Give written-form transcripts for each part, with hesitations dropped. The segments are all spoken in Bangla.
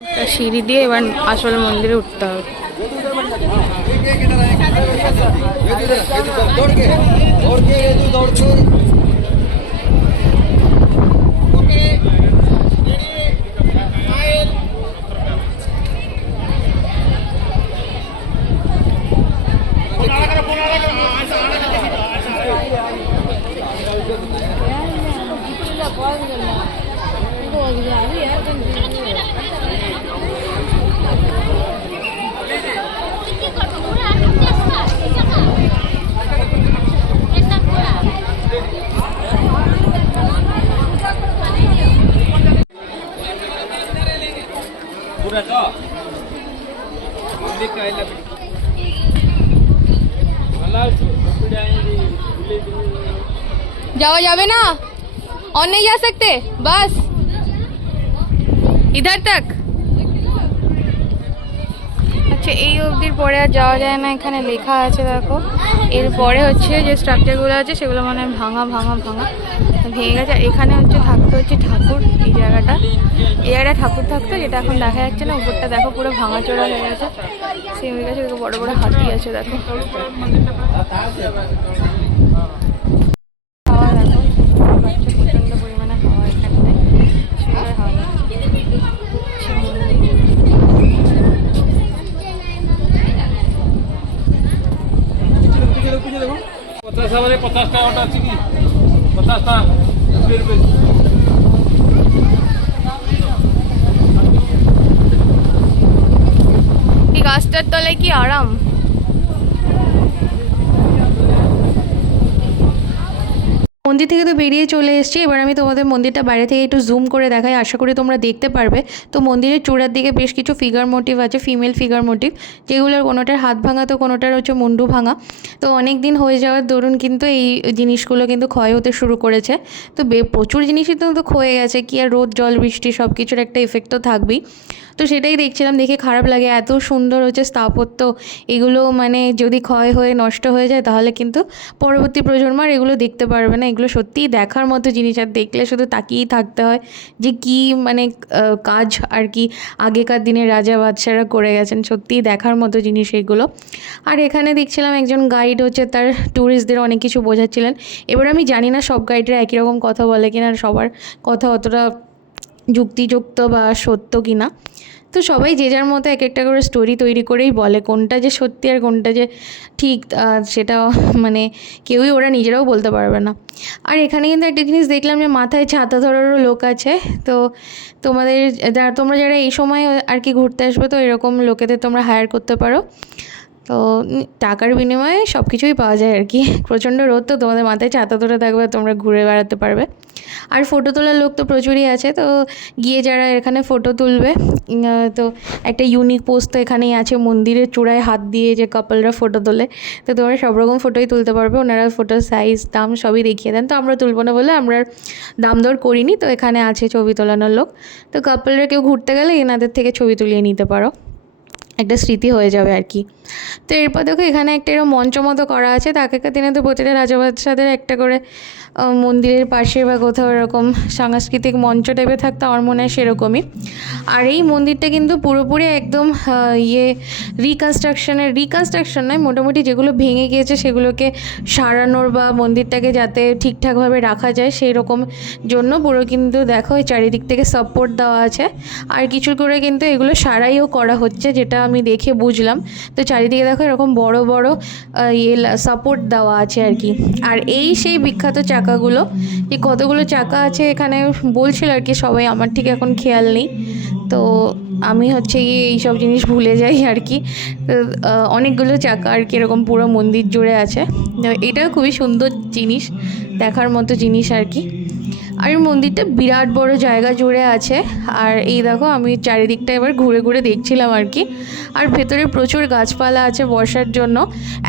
সিঁড়ি দিয়ে এবার আসল মন্দিরে উঠতে হবে। जावा जावे ना और नहीं जा सकते बस इधर तक। আচ্ছা, এই অবধির পরে আর যাওয়া যায় না, এখানে লেখা আছে দেখো। এরপরে হচ্ছে যে স্ট্রাকচারগুলো আছে সেগুলো মানে ভাঙা ভাঙা ভাঙা ভেঙে গেছে। এখানে হচ্ছে থাকতো হচ্ছে ঠাকুর, এই জায়গাটা ঠাকুর থাকতো, যেটা এখন দেখা যাচ্ছে না। উপরটা দেখো পুরো ভাঙাচোরা হয়ে গেছে, সেম হয়ে গেছে। বড় বড় হাতি আছে দেখো। হাওয়া দেখো, প্রচণ্ড পরিমাণে হাওয়া এখানটায়, সুন্দর হাওয়া লাগছে। এই গাছটার তলায় কি আরাম। মন্দির থেকে তো বেরিয়ে চলে এসেছি। এবার আমি তোমাদের মন্দিরটা বাইরে থেকে একটু জুম করে দেখাই, আশা করি তোমরা দেখতে পারবে। তো মন্দিরের চূড়ার দিকে বেশ কিছু ফিগার মোটিভ আছে, ফিমেল ফিগার মোটিভ, যেগুলোর কোনোটার হাত ভাঙা তো কোনোটার হচ্ছে মুন্ডু ভাঙা। তো অনেক দিন হয়ে যাওয়ার দরুন কিন্তু এই জিনিসগুলো কিন্তু ক্ষয় হতে শুরু করেছে। তো প্রচুর জিনিসই তো ক্ষয়ে গেছে, কি আর রোদ জল বৃষ্টি সব কিছুর একটা এফেক্ট তো থাকবেই। তো সেটাই দেখছিলাম, দেখে খারাপ লাগে। এত সুন্দর হচ্ছে স্থাপত্য, এগুলো মানে যদি ক্ষয় হয়ে নষ্ট হয়ে যায় তাহলে কিন্তু পরবর্তী প্রজন্ম আর এগুলো দেখতে পারবে না। এগুলো সত্যিই দেখার মতো জিনিস, আর দেখলে শুধু তাকিয়েই থাকতে হয় যে কি মানে কাজ আর কি আগেকার দিনের রাজা বাদশারা করে গেছেন। সত্যিই দেখার মতো জিনিস এগুলো। আর এখানে দেখছিলাম একজন গাইড হচ্ছে তার ট্যুরিস্টদের অনেক কিছু বোঝাচ্ছিলেন। এবার আমি জানি না সব গাইডরা একই রকম কথা বলে কিনা, সবার কথা অতটা যুক্তিযুক্ত বা সত্য কিনা। তো সবাই যে যার মতো এক একটা করে স্টোরি তৈরি করেই বলে, কোনটা যে সত্যি আর কোনটা যে ঠিক সেটা মানে কেউই ওরা নিজেরাও বলতে পারবে না। আর এখানে কিন্তু একটা জিনিস দেখলাম যে মাথায় ছাতা ধরারও লোক আছে। তো তোমরা যারা এই সময় আর কি ঘুরতে আসবে, তো এরকম লোকেদের তোমরা হায়ার করতে পারো। তো টাকার বিনিময়ে সব কিছুই পাওয়া যায় আর কি। প্রচণ্ড রোদ, তো তোমাদের মাথায় ছাতা ধরে থাকবে, তোমরা ঘুরে বেড়াতে পারবে। আর ফটো তোলার লোক তো প্রচুরই আছে। তো গিয়ে যারা এখানে ফটো তুলবে, তো একটা ইউনিক পোজ তো এখানেই আছে, মন্দিরের চূড়ায় হাত দিয়ে যে কাপলরা ফটো তোলে। তো তোমরা সব রকম ফটোই তুলতে পারবে, ওনারা ফটোর সাইজ দাম সবই দেখিয়ে দেন। তো আমরা তুলবো না বলে আমরা দাম দর করিনি। তো এখানে আছে ছবি তোলানোর লোক, তো কাপলরা কেউ ঘুরতে গেলে এনাদের থেকে ছবি তুলিয়ে নিতে পারো, একটা স্মৃতি হয়ে যাবে আর কি। তো এরপর দেখো এখানে একটা এরকম মঞ্চ মতো করা আছে। তো আগেকার দিনে তো প্রতিটা রাজাবাদশাদের একটা করে মন্দিরের পাশে বা কোথাও এরকম সাংস্কৃতিক মঞ্চ টাইপে থাকতো, আমার মনে হয় সেরকমই। আর এই মন্দিরটা কিন্তু পুরোপুরি একদম রিকনস্ট্রাকশন নয়, মোটামুটি যেগুলো ভেঙে গিয়েছে সেগুলোকে সারানোর বা মন্দিরটাকে যাতে ঠিকঠাকভাবে রাখা যায় সেই রকম জন্য পুরো কিন্তু দেখো এই চারিদিক থেকে সাপোর্ট দেওয়া আছে। আর কিছু করে কিন্তু এগুলো সারাইও করা হচ্ছে, যেটা আমি দেখে বুঝলাম। তো চারিদিকে দেখো এরকম বড় বড় সাপোর্ট দেওয়া আছে আর কি। আর এই সেই বিখ্যাত চাকাগুলো, এই কতগুলো চাকা আছে এখানে বলছিল আর কি সবাই, আমার ঠিক এখন খেয়াল নেই। তো আমি হচ্ছে গিয়ে এইসব জিনিস ভুলে যাই আর কি। অনেকগুলো চাকা আর কি এরকম পুরো মন্দির জুড়ে আছে। এটাও খুবই সুন্দর জিনিস, দেখার মতো জিনিস আর কি। আর মন্দিরটা বিরাট বড় জায়গা জুড়ে আছে। আর এই দেখো আমি চারিদিকটা এবার ঘুরে ঘুরে দেখছিলাম আর কি। আর ভেতরে প্রচুর গাছপালা আছে বসার জন্য।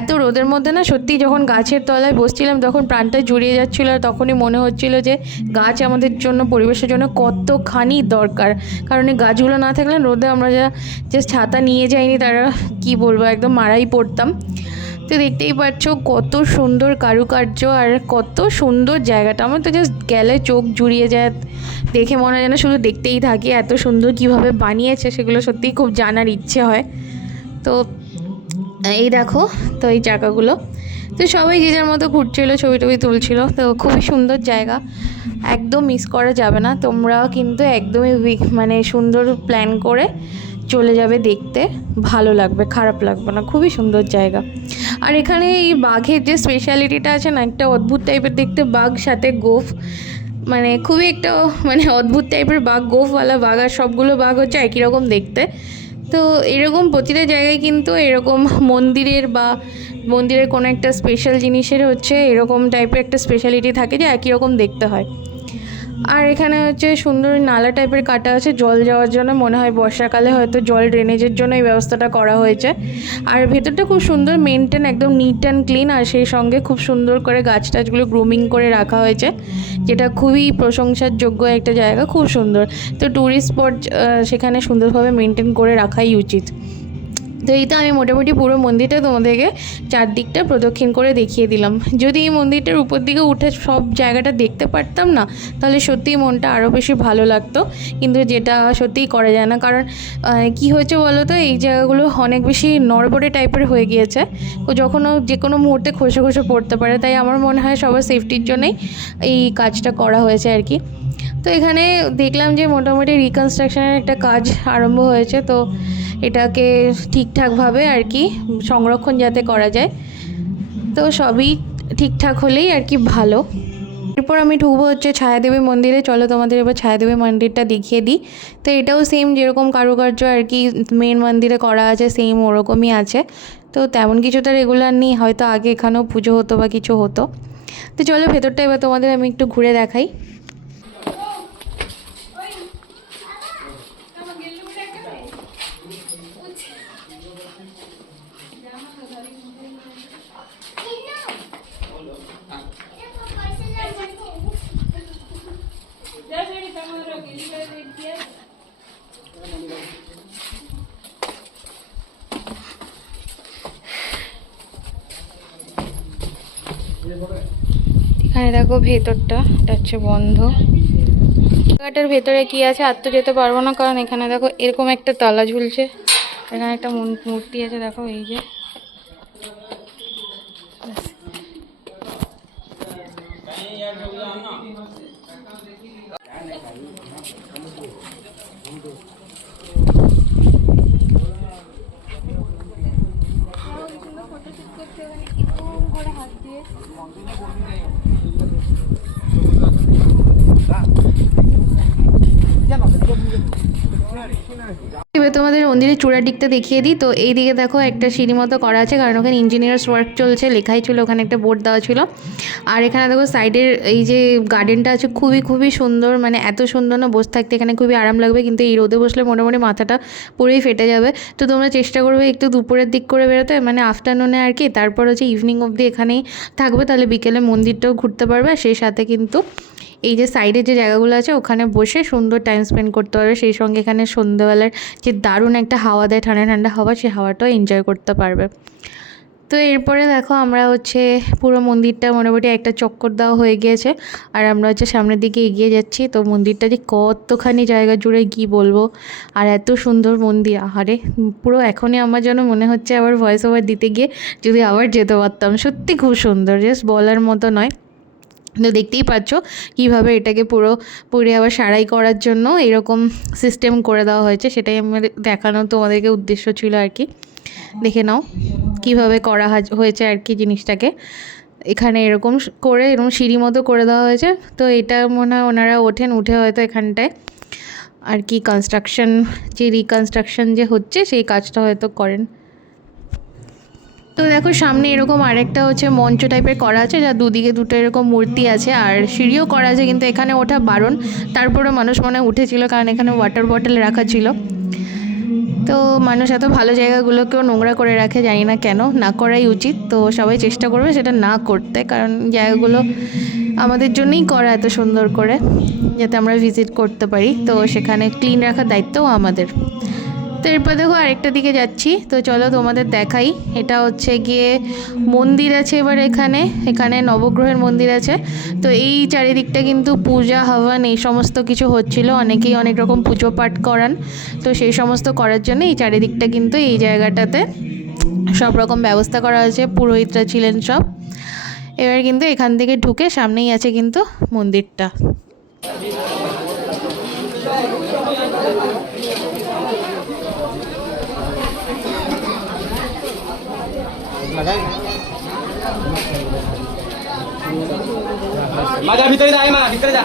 এত রোদের মধ্যে না সত্যি যখন গাছের তলায় বসছিলাম তখন প্রাণটা জুড়িয়ে যাচ্ছিলো। আর তখনই মনে হচ্ছিলো যে গাছ আমাদের জন্য, পরিবেশের জন্য কতখানি দরকার। কারণ এই গাছগুলো না থাকলে রোদে আমরা যা ছাতা নিয়ে যাইনি তারা কি বলবো একদম মারাই পড়তাম। তো দেখতেই পাচ্ছ কত সুন্দর কারুকার্য আর কত সুন্দর জায়গাটা। আমার তো জাস্ট গেলে চোখ জুড়িয়ে যায়, দেখে মনে হয় যেন শুধু দেখতেই থাকি। এত সুন্দর কিভাবে বানিয়েছে সেগুলো সত্যিই খুব জানার ইচ্ছে হয়। তো এই দেখো, তো এই জায়গাগুলো তো সবাই যে যার মতো ঘুরছিল, ছবি টবি তুলছিল। তো খুবই সুন্দর জায়গা, একদম মিস করা যাবে না। তোমরা কিন্তু একদমই মানে সুন্দর প্ল্যান করে চলে যাবে, দেখতে ভালো লাগবে, খারাপ লাগবে না, খুবই সুন্দর জায়গা। আর এখানে এই বাঘের যে স্পেশালিটিটা আছে না, একটা অদ্ভুত টাইপের দেখতে বাঘ, সাথে গোফ, মানে খুবই একটা মানে অদ্ভুত টাইপের বাঘ, গোফওয়ালা বাঘ। আর সবগুলো বাঘ হচ্ছে একই রকম দেখতে। তো এরকম প্রতিটা জায়গায় কিন্তু এরকম মন্দিরের কোনো একটা স্পেশাল জিনিসের হচ্ছে এরকম টাইপের একটা স্পেশালিটি থাকে যে একই রকম দেখতে হয়। আর এখানে হচ্ছে সুন্দর নালা টাইপের কাটা আছে জল যাওয়ার জন্য, মনে হয় বর্ষাকালে হয়তো জল ড্রেনেজের জন্য এই ব্যবস্থাটা করা হয়েছে। আর ভেতরটা খুব সুন্দর মেনটেন, একদম নিট অ্যান্ড ক্লিন। আর সেই সঙ্গে খুব সুন্দর করে গাছ টাছগুলো গ্রুমিং করে রাখা হয়েছে, যেটা খুবই প্রশংসার যোগ্য একটা জায়গা, খুব সুন্দর। তো ট্যুরিস্ট স্পট সেখানে সুন্দরভাবে মেনটেন করে রাখাই উচিত। তো এই তো আমি মোটামুটি পুরো মন্দিরটা তোমাদেরকে চারদিকটা প্রদক্ষিণ করে দেখিয়ে দিলাম। যদি এই মন্দিরটার উপর দিকে উঠে সব জায়গাটা দেখতে পারতাম না, তাহলে সত্যিই মনটা আরও বেশি ভালো লাগতো। কিন্তু যেটা সত্যিই করা যায় না, কারণ কি হয়েছে বলো তো, এই জায়গাগুলো অনেক বেশি নড়বড়ে টাইপের হয়ে গিয়েছে, যখনও যে কোনো মুহূর্তে খসে খসে পড়তে পারে। তাই আমার মনে হয় সবার সেফটির জন্যই এই কাজটা করা হয়েছে আর কি। তো এখানে দেখলাম যে মোটামুটি রিকনস্ট্রাকশনের একটা কাজ আরম্ভ হয়েছে। তো এটাকে ঠিকঠাকভাবে আর কি সংরক্ষণ যাতে করা যায়, তো সবই ঠিকঠাক হলেই আর কি ভালো। এরপর আমি ঢুকবো হচ্ছে ছায়াদেবী মন্দিরে। চলো তোমাদের এবার ছায়াদেবী মন্দিরটা দেখিয়ে দিই। তো এটাও সেম যেরকম কারুকার্য আর কি মেন মন্দিরে করা আছে, সেম ওরকমই আছে। তো তেমন কিছু তো রেগুলার নেই, হয়তো আগে এখানেও পুজো হতো বা কিছু হতো। তো চলো ভেতরটা এবার তোমাদের আমি একটু ঘুরে দেখাই। এখানে দেখো ভেতরটা, এটা হচ্ছে বন্ধ। জায়গাটার ভেতরে কি আছে আর তো যেতে পারবো না, কারণ এখানে দেখো এরকম একটা তালা ঝুলছে, এখানে একটা মূর্তি আছে দেখো, এই যে এবার তোমাদের মন্দিরের চূড়ার দিকটা দেখিয়ে দিই। তো এই দিকে দেখো একটা সিঁড়ি মতো করা আছে, কারণ ওখানে ইঞ্জিনিয়ার্স ওয়ার্ক চলছে, লেখাই ছিল ওখানে, একটা বোর্ড দেওয়া ছিল। আর এখানে দেখো সাইডের এই যে গার্ডেনটা আছে, খুবই খুবই সুন্দর, মানে এত সুন্দর না, বসে থাকতে এখানে খুবই আরাম লাগবে। কিন্তু এই রোদে বসলে মোটামুটি মাথাটা পুরোই ফেটে যাবে। তো তোমরা চেষ্টা করবে একটু দুপুরের দিক করে বেরোতে, মানে আফটারনুনে আর কি। তারপর হচ্ছে ইভিনিং অবধি এখানেই থাকবে, তাহলে বিকেলে মন্দিরটাও ঘুরতে পারবে। আর সেই সাথে কিন্তু এই যে সাইডে যে জায়গাগুলো আছে ওখানে বসে সুন্দর টাইম স্পেন্ড করতে পারবে। সেই সঙ্গে এখানে সন্ধ্যেবেলার যে দারুণ একটা হাওয়া দেয়, ঠান্ডা ঠান্ডা হাওয়া, সেই হাওয়াটাও এনজয় করতে পারবে। তো এরপরে দেখো আমরা হচ্ছে পুরো মন্দিরটা মোটামুটি একটা চক্কর দেওয়া হয়ে গিয়েছে, আর আমরা হচ্ছে সামনের দিকে এগিয়ে যাচ্ছি। তো মন্দিরটা যে কতখানি জায়গা জুড়ে কী বলবো, আর এত সুন্দর মন্দির, আহারে পুরো এখনই আমার যেন মনে হচ্ছে আবার ভয়েস ওভার দিতে গিয়ে যদি আবার যেতে পারতাম। সত্যি খুব সুন্দর, জাস্ট বলার মতো নয়। তো দেখতেই পাচ্ছ কীভাবে এটাকে পুরো আবার সারাই করার জন্য এরকম সিস্টেম করে দেওয়া হয়েছে, সেটাই আমার দেখানো তোমাদেরকে উদ্দেশ্য ছিল আর কি। দেখে নাও কীভাবে করা হয়েছে আর কি জিনিসটাকে। এখানে এরকম করে এরকম সিঁড়ি মতো করে দেওয়া হয়েছে। তো এটা মনে হয় ওনারা উঠে হয়তো এখানটায় আর কি রিকনস্ট্রাকশন যে হচ্ছে সেই কাজটা হয়তো করেন। তো দেখো সামনে এরকম আরেকটা হচ্ছে মঞ্চ টাইপের করা আছে, যা দুদিকে দুটো এরকম মূর্তি আছে, আর সিঁড়িও করা আছে, কিন্তু এখানে ওঠা বারণ। তারপরে মানুষ মনে উঠেছিল, কারণ এখানে ওয়াটার বটল রাখা ছিল। তো মানুষ এত ভালো জায়গাগুলোকেও নোংরা করে রাখে, জানি না কেন, না করাই উচিত। তো সবাই চেষ্টা করবে সেটা না করতে, কারণ জায়গাগুলো আমাদের জন্যই করা এত সুন্দর করে, যাতে আমরা ভিজিট করতে পারি। তো সেখানে ক্লিন রাখার দায়িত্বও আমাদের। তো তো এরপর দেখো আরেকটা দিকে যাচ্ছি, তো চলো তোমাদের দেখাই। এটা হচ্ছে গিয়ে মন্দির আছে এবার এখানে, এখানে নবগ্রহের মন্দির আছে। তো এই চারিদিকটা কিন্তু পূজা হওয়ান এই সমস্ত কিছু হচ্ছিল, অনেকেই অনেক রকম পুজো পাঠ করান। তো সেই সমস্ত করার জন্য এই চারিদিকটা কিন্তু এই জায়গাটাতে সব রকম ব্যবস্থা করা হয়েছে, পুরোহিতরা ছিলেন সব। এবার কিন্তু এখান থেকে ঢুকে সামনেই আছে কিন্তু মন্দিরটা। মাজা ভিতরে যা, মা ভিতরে যা,